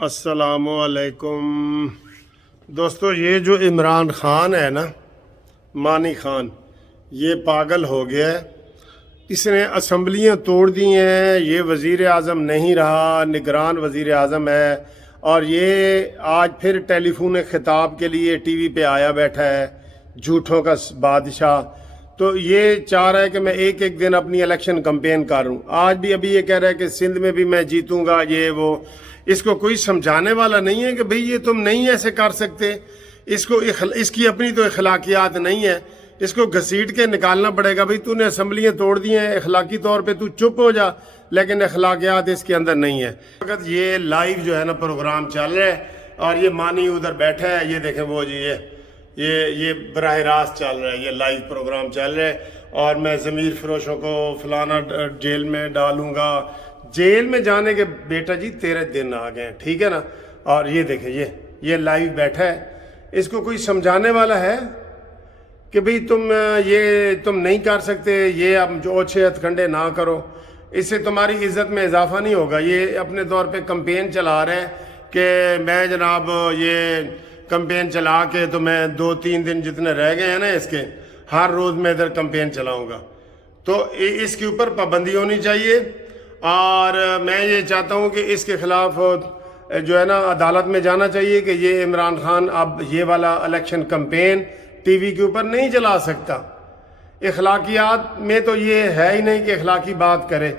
अस्सलामुअलैकुम दोस्तों, ये जो इमरान खान है ना, मानी खान, ये पागल हो गया है। इसने असम्बलियाँ तोड़ दी हैं। ये वज़ीर आज़म नहीं रहा, निगरान वज़ीर आज़म है। और ये आज फिर टेलीफोन खिताब के लिए टीवी पे आया बैठा है, झूठों का बादशाह। तो ये चाह रहा है कि मैं एक एक दिन अपनी इलेक्शन कैंपेन करूं। आज भी अभी ये कह रहा है कि सिंध में भी मैं जीतूंगा, ये वो। इसको कोई समझाने वाला नहीं है कि भाई ये तुम नहीं ऐसे कर सकते। इसकी अपनी तो अखलाकियात नहीं है। इसको घसीट के निकालना पड़ेगा। भाई तूने असम्बलियाँ तोड़ दी हैं, अखलाकी तौर पे तू चुप हो जा, लेकिन अखलाकियात इसके अंदर नहीं है। वक्त ये लाइव जो है ना प्रोग्राम चल रहा है और ये मानी उधर बैठा है। ये देखें वो जी, ये बराह रास्त चल रहा है, ये लाइव प्रोग्राम चल रहा है। और मैं ज़मीर फरोशों को फलाना जेल में डालूंगा। जेल में जाने के बेटा जी 13 दिन आ गए हैं, ठीक है ना। और ये देखें ये लाइव बैठा है। इसको कोई समझाने वाला है कि भाई तुम नहीं कर सकते, ये अब जो अच्छे हथकंडे ना करो, इससे तुम्हारी इज्जत में इजाफा नहीं होगा। ये अपने तौर पे कैंपेन चला रहे हैं कि मैं जनाब ये कैंपेन चला के तो मैं 2-3 दिन जितने रह गए हैं ना इसके, हर रोज़ मैं इधर कैंपेन चलाऊंगा। तो इसके ऊपर पाबंदी होनी चाहिए। और मैं ये चाहता हूँ कि इसके खिलाफ जो है ना अदालत में जाना चाहिए कि ये इमरान खान अब ये वाला इलेक्शन कैंपेन टीवी के ऊपर नहीं चला सकता। इखलाकियात में तो ये है ही नहीं कि इखलाकी बात करे।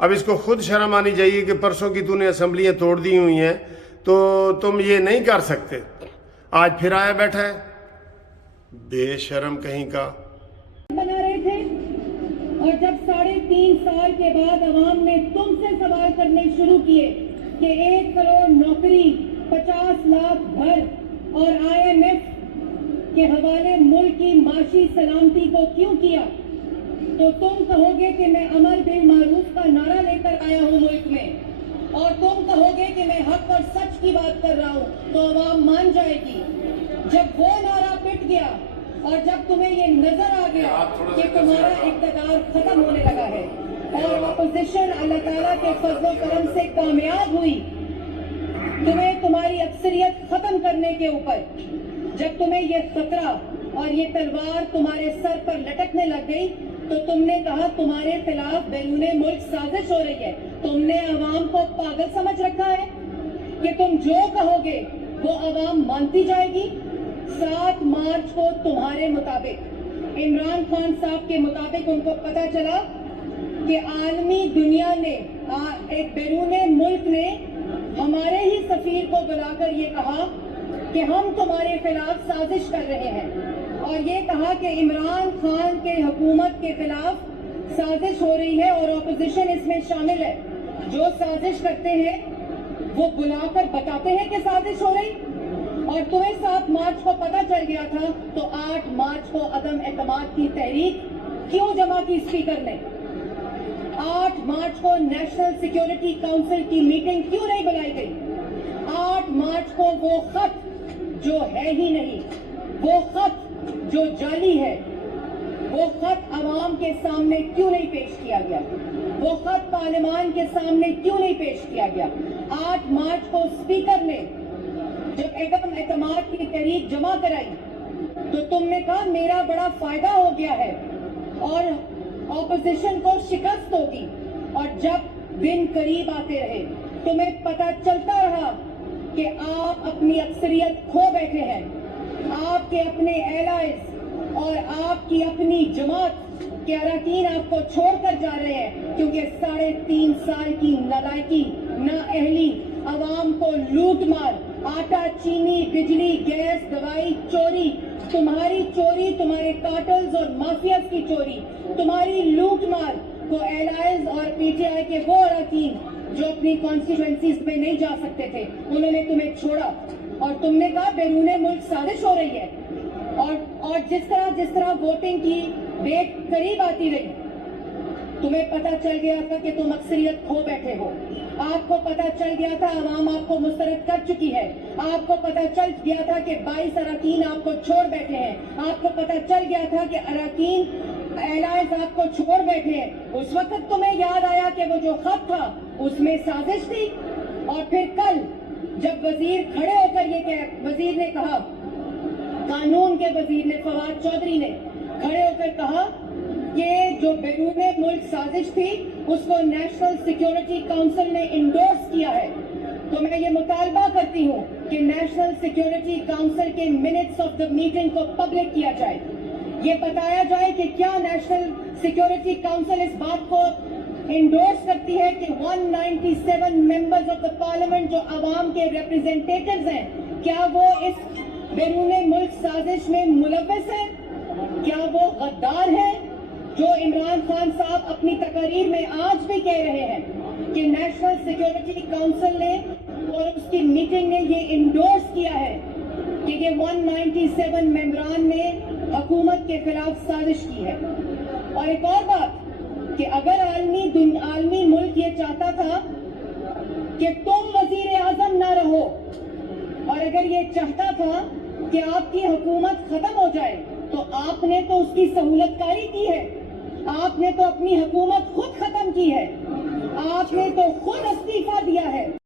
अब इसको खुद शर्म आनी चाहिए कि परसों की तूने असम्बलियाँ तोड़ दी हुई हैं, तो तुम ये नहीं कर सकते। आज फिर आया बैठा है, बेशरम कहीं का। बना रहे थे और जब 3.5 साल के बाद अवाम ने तुमसे सवाल करने शुरू किए कि 1 करोड़ नौकरी, 50 लाख घर और IMF के हवाले मुल्क की माशी सलामती को क्यों किया, तो तुम कहोगे कि मैं अमर बिल मारूफ का नारा लेकर आया हूँ मुल्क में, और तुम कहोगे कि मैं हक और सच की बात कर रहा हूँ, तो अवाम मान जाएगी। जब वो नारा पिट गया और जब तुम्हें ये नजर आ गया कि तुम्हारा इक़्तिदार खत्म होने लगा है और अपोजिशन अल्लाह ताला के फज़्ल करम से कामयाब हुई तुम्हें तुम्हारी अक्सरियत खत्म करने के ऊपर, जब तुम्हें ये खतरा और ये तलवार तुम्हारे सर पर लटकने लग गई, तो तुमने कहा तुम्हारे खिलाफ बैरूने मुल्क साजिश हो रही है। तुमने अवाम को पागल समझ रखा है कि तुम जो कहोगे वो अवाम मानती जाएगी। 7 मार्च को तुम्हारे मुताबिक, इमरान खान साहब के मुताबिक, उनको पता चला कि आलमी दुनिया ने, एक बैरूने मुल्क ने हमारे ही सफीर को बुलाकर ये कहा कि हम तुम्हारे खिलाफ साजिश कर रहे हैं, और ये कहा कि इमरान खान के हुकूमत के खिलाफ साजिश हो रही है और अपोजिशन इसमें शामिल है। जो साजिश करते हैं वो बुलाकर बताते हैं कि साजिश हो रही। और तुम्हें 7 मार्च को पता चल गया था, तो 8 मार्च को अदम एतमाद की तहरीक क्यों जमा की स्पीकर ने? 8 मार्च को नेशनल सिक्योरिटी काउंसिल की मीटिंग क्यों नहीं बुलाई गई? 8 मार्च को वो खत जो है ही नहीं, वो खत जो जाली है, वो खत अवाम के सामने क्यों नहीं पेश किया गया? वो खत पार्लियामान के सामने क्यों नहीं पेश किया गया? 8 मार्च को स्पीकर ने जब एकदम एतमाद की तहरीक जमा कराई, तो तुमने कहा मेरा बड़ा फायदा हो गया है और ऑपोजिशन को शिकस्त होगी। और जब दिन करीब आते रहे, तुम्हें पता चलता रहा कि आप अपनी अक्सरियत खो बैठे हैं। आपके अपने एलाइज और आपकी अपनी जमात के अरकान आपको छोड़कर जा रहे हैं, क्योंकि 3.5 साल की नालायकी, नाअहली, अवाम को लूट मार, आटा, चीनी, बिजली, गैस, दवाई चोरी, तुम्हारी चोरी, तुम्हारे कार्टल्स और माफिया की चोरी, तुम्हारी लूट मार को एलाइज और PTI के वो अरकान जो अपनी कॉन्स्टिट्यूएंसीज में नहीं जा सकते थे, उन्होंने तुम्हें छोड़ा और तुमने कहा बैरूने मुल्क साजिश हो रही है। और जिस तरह वोटिंग की डेट करीब आती रही, तुम्हें पता चल गया था कि तुम अक्सरियत खो बैठे हो। आपको पता चल गया था अवाम आपको मुस्तरद कर चुकी है। आपको पता चल गया था कि 22 अरकान आपको छोड़ बैठे हैं। आपको पता चल गया था कि अरकान एलाइज आपको छोड़ बैठे हैं। उस वक्त तुम्हें याद आया कि वो जो खत था उसमें साजिश थी। और फिर कल جب وزیر کھڑے ہو کر وزیر نے کہا، قانون کے وزیر نے، فواد چودھری نے کھڑے ہو کر کہا کہ جو بیرون ملک سازش تھی اس کو نیشنل سیکیورٹی کاؤنسل نے انڈورس کیا ہے، تو میں یہ مطالبہ کرتی ہوں کہ نیشنل سیکیورٹی کاؤنسل کے منٹس آف دا میٹنگ کو پبلک کیا جائے، یہ بتایا جائے کہ کیا نیشنل سیکیورٹی کاؤنسل اس بات کو انڈورس کرتی ہے کہ 197 ممبرز آف دا پارلیمنٹ جو عوام کے ریپرزینٹیٹیوز ہیں، کیا وہ اس بیرون ملک سازش میں ملوث ہیں؟ کیا وہ غدار ہیں؟ جو عمران خان صاحب اپنی تقاریر میں آج بھی کہہ رہے ہیں کہ نیشنل سیکیورٹی کاؤنسل نے اور اس کی میٹنگ نے یہ انڈورس کیا ہے کہ یہ 197 ممبران نے حکومت کے خلاف سازش کی ہے۔ اور ایک اور بات کہ اگر عالمی ملک یہ چاہتا تھا کہ تم وزیر اعظم نہ رہو، اور اگر یہ چاہتا تھا کہ آپ کی حکومت ختم ہو جائے، تو آپ نے تو اس کی سہولت کاری کی ہے، آپ نے تو اپنی حکومت خود ختم کی ہے، آپ نے تو خود استعفیٰ دیا ہے۔